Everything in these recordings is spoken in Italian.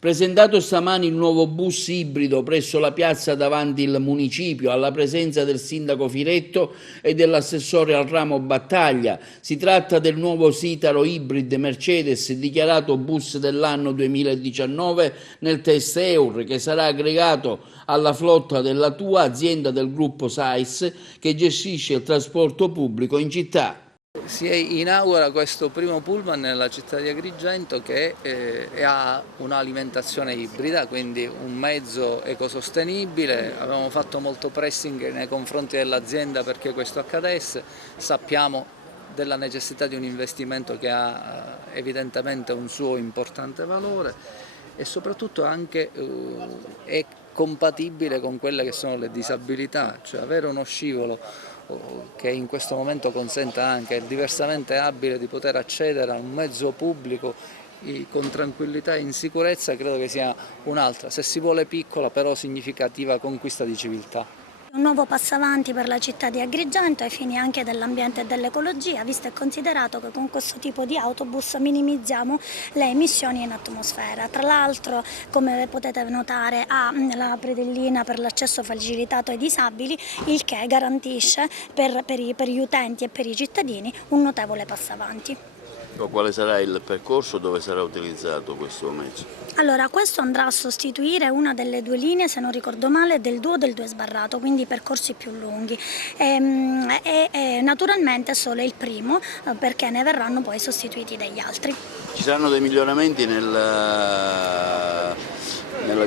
Presentato stamani il nuovo bus ibrido presso la piazza davanti il municipio, alla presenza del sindaco Firetto e dell'assessore al ramo Battaglia. Si tratta del nuovo Citaro Hybrid Mercedes, dichiarato bus dell'anno 2019 nel test EUR, che sarà aggregato alla flotta della TUA, azienda del gruppo SAIS, che gestisce il trasporto pubblico in città. Si inaugura questo primo pullman nella città di Agrigento che ha un'alimentazione ibrida, quindi un mezzo ecosostenibile. Abbiamo fatto molto pressing nei confronti dell'azienda perché questo accadesse, sappiamo della necessità di un investimento che ha evidentemente un suo importante valore e soprattutto anche è compatibile con quelle che sono le disabilità, cioè avere uno scivolo che in questo momento consenta anche al diversamente abile di poter accedere a un mezzo pubblico con tranquillità e in sicurezza, credo che sia un'altra, se si vuole piccola però significativa conquista di civiltà. Un nuovo passo avanti per la città di Agrigento ai fini anche dell'ambiente e dell'ecologia, visto e considerato che con questo tipo di autobus minimizziamo le emissioni in atmosfera. Tra l'altro, come potete notare, ha la predellina per l'accesso facilitato ai disabili, il che garantisce per gli utenti e per i cittadini un notevole passo avanti. Quale sarà il percorso, dove sarà utilizzato questo mezzo? Allora, questo andrà a sostituire una delle due linee, se non ricordo male, del 2 o del 2 sbarrato, quindi percorsi più lunghi. E naturalmente solo il primo, perché ne verranno poi sostituiti degli altri. Ci saranno dei miglioramenti nella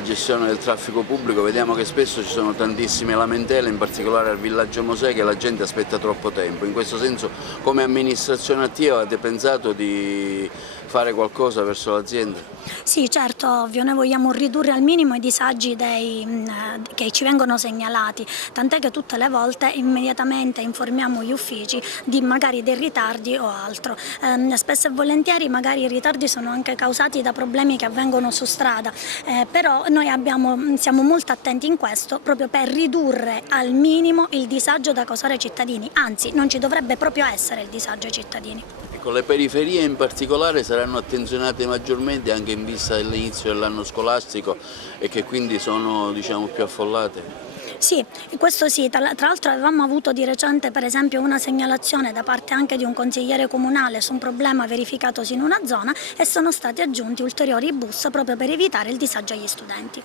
gestione del traffico pubblico? Vediamo che spesso ci sono tantissime lamentele, in particolare al villaggio Mosè, che la gente aspetta troppo tempo. In questo senso, come amministrazione attiva, avete pensato di fare qualcosa verso l'azienda? Sì, certo, ovvio, noi vogliamo ridurre al minimo i disagi che ci vengono segnalati, tant'è che tutte le volte immediatamente informiamo gli uffici di magari dei ritardi o altro. Spesso e volentieri magari i ritardi sono anche causati da problemi che avvengono su strada, però noi siamo molto attenti in questo proprio per ridurre al minimo il disagio da causare ai cittadini, anzi non ci dovrebbe proprio essere il disagio ai cittadini. Ecco, le periferie in particolare saranno attenzionate maggiormente anche in vista dell'inizio dell'anno scolastico e che quindi sono, diciamo, più affollate? Sì, questo sì, tra l'altro avevamo avuto di recente per esempio una segnalazione da parte anche di un consigliere comunale su un problema verificatosi in una zona e sono stati aggiunti ulteriori bus proprio per evitare il disagio agli studenti.